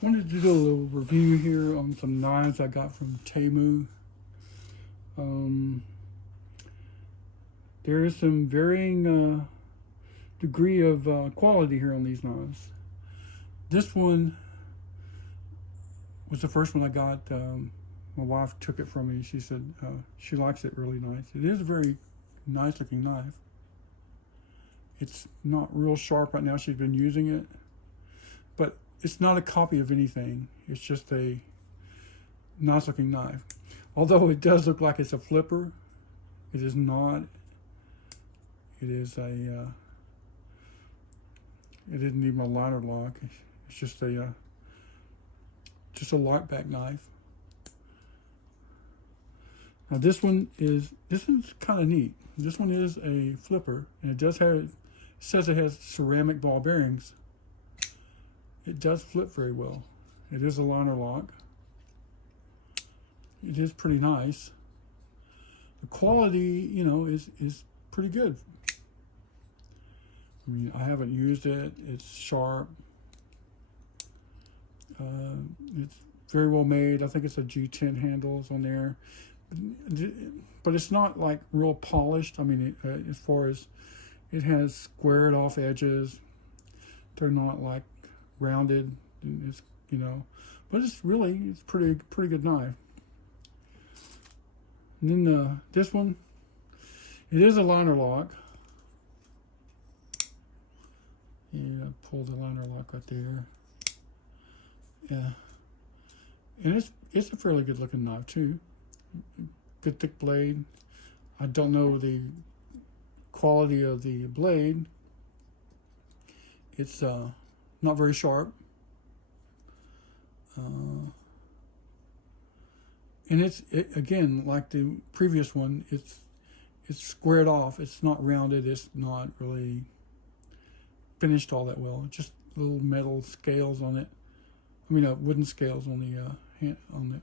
Wanted to do a little review here on some knives I got from Temu. Um, there is some varying degree of quality here on these knives. This one was the first one I got. My wife took it from me. She said she likes it really nice. It is a very nice looking knife. It's not real sharp right now. She's been using it, but it's not a copy of anything. It's just a nice looking knife. Although it does look like it's a flipper, it is not. It is a, it isn't even a liner lock. It's just a lock back knife. Now this one's kind of neat. This one is a flipper, and it says it has ceramic ball bearings. It does flip very well. It is a liner lock. It is pretty nice. The quality, is pretty good. I mean, I haven't used it. It's sharp. It's very well made. I think it's a G10 handles on there. But it's not like real polished. I mean, as far as it has squared off edges. They're not like rounded. It's, but it's pretty good knife. And then this one, it is a liner lock. Yeah, pull the liner lock right there. Yeah, and it's a fairly good looking knife too. Good thick blade. I don't know the quality of the blade. It's not very sharp. And again, like the previous one, it's squared off. It's not rounded. It's not really finished all that well. Just little metal scales on it. I mean, wooden scales on the on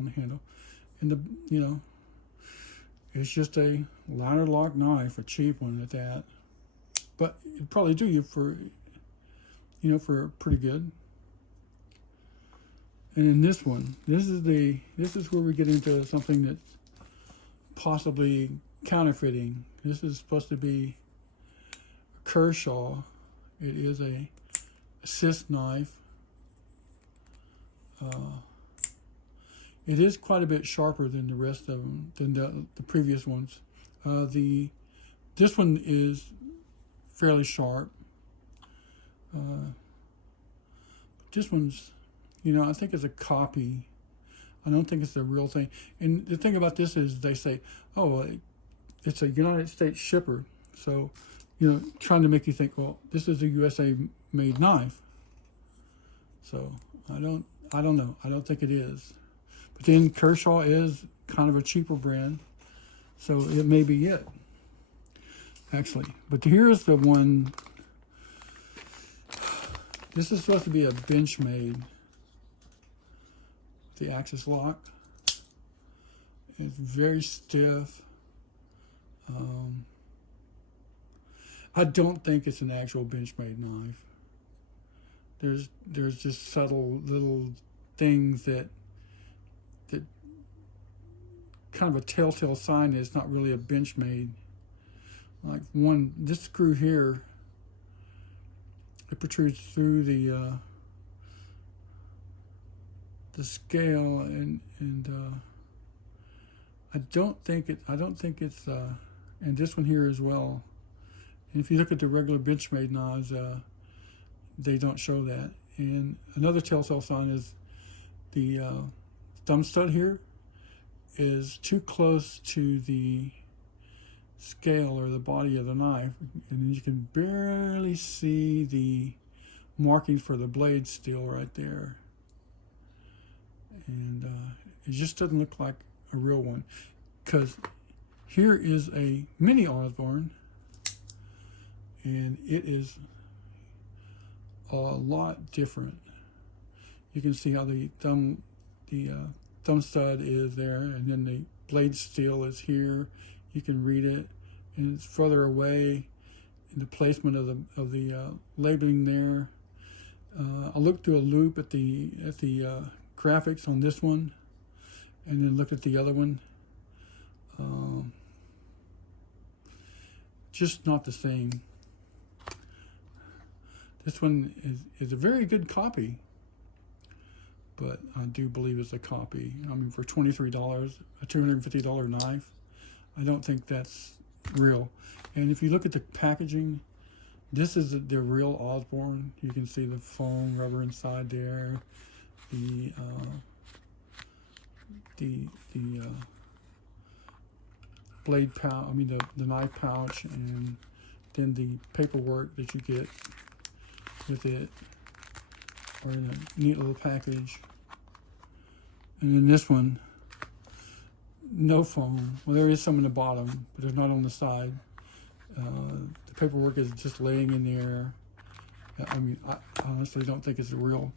the handle, and it's just a liner lock knife, a cheap one at that. But it'd probably do you for pretty good. And in this one, this is where we get into something that's possibly counterfeiting. This is supposed to be a Kershaw. It is a assist knife. It is quite a bit sharper than the rest of them, than the previous ones. This one is fairly sharp. This one's, I think it's a copy. I don't think it's the real thing. And the thing about this is they say, oh, it's a United States shipper. So, trying to make you think, well, this is a USA made knife. So I don't know. I don't think it is. But then Kershaw is kind of a cheaper brand. So it may be it, actually. But here's the one. This is supposed to be a Benchmade. The axis lock. It's very stiff. I don't think it's an actual Benchmade knife. There's just subtle little things that kind of a telltale sign that it's not really a Benchmade. Like this screw here, it protrudes through the scale, and I don't think it's and this one here as well. And if you look at the regular Benchmade knives, they don't show that. And another telltale sign is the thumb stud here is too close to the scale or the body of the knife, and you can barely see the markings for the blade steel right there. And it just doesn't look like a real one, because here is a mini Osborne, and it is a lot different. You can see how the thumb stud is there, and then the blade steel is here. You can read it, and it's further away in the placement of the labeling there. I looked through a loop at the graphics on this one, and then looked at the other one. Just not the same. This one is a very good copy, but I do believe it's a copy. I mean, for $23, a $250 knife, I don't think that's real. And if you look at the packaging, this is the real Osborne. You can see the foam rubber inside there, the blade pouch, I mean the knife pouch, and then the paperwork that you get with it are in a neat little package. And then this one, no foam. Well, there is some in the bottom, but there's not on the side. The paperwork is just laying in there. I mean, I honestly don't think it's real.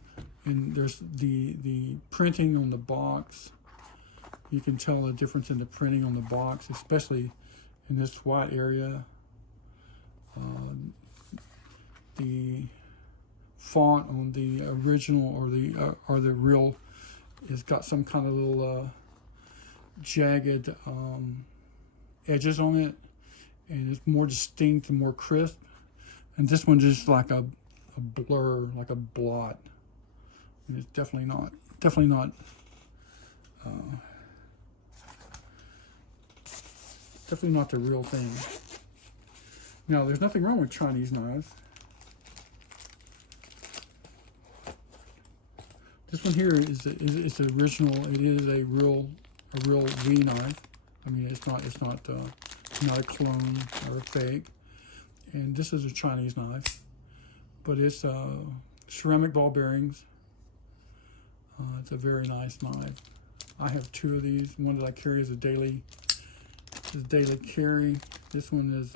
And there's the printing on the box. You can tell the difference in the printing on the box, especially in this white area. The font on the original or the real has got some kind of little jagged edges on it, and it's more distinct and more crisp. And this one just like a blur, like a blot. And it's definitely not the real thing. Now, there's nothing wrong with Chinese knives. This one here is the original. It is a real V knife. I mean, it's not a clone or a fake. And this is a Chinese knife, but it's ceramic ball bearings. It's a very nice knife. I have two of these. One that I carry as a daily carry. This one is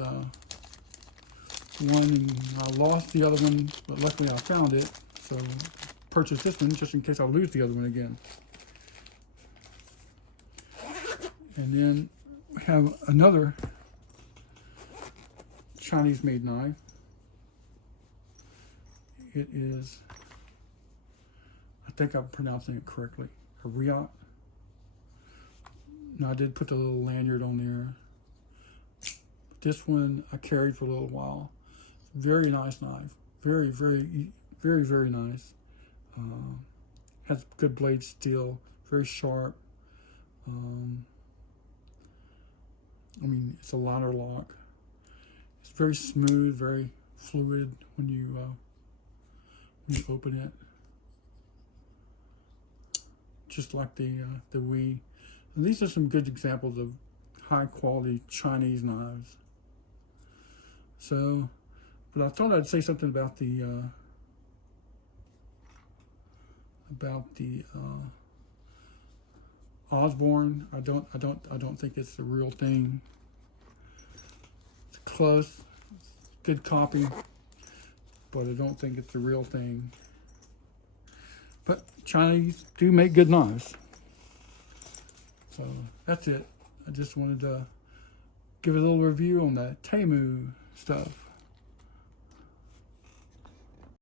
one, and I lost the other one, but luckily I found it. So purchased this one just in case I lose the other one again. And then we have another Chinese-made knife. It is, I think I'm pronouncing it correctly, a Riot. Now I did put the little lanyard on there. This one I carried for a little while. Very nice knife. Very, very, very, very nice. Has good blade steel. Very sharp. I mean, it's a ladder lock. It's very smooth, very fluid when you open it. Just like the Wii. And these are some good examples of high quality Chinese knives. So, but I thought I'd say something about the Osborne. I don't think it's the real thing. It's close, good copy, but I don't think it's the real thing. But Chinese do make good knives. So that's it. I just wanted to give a little review on the Temu stuff.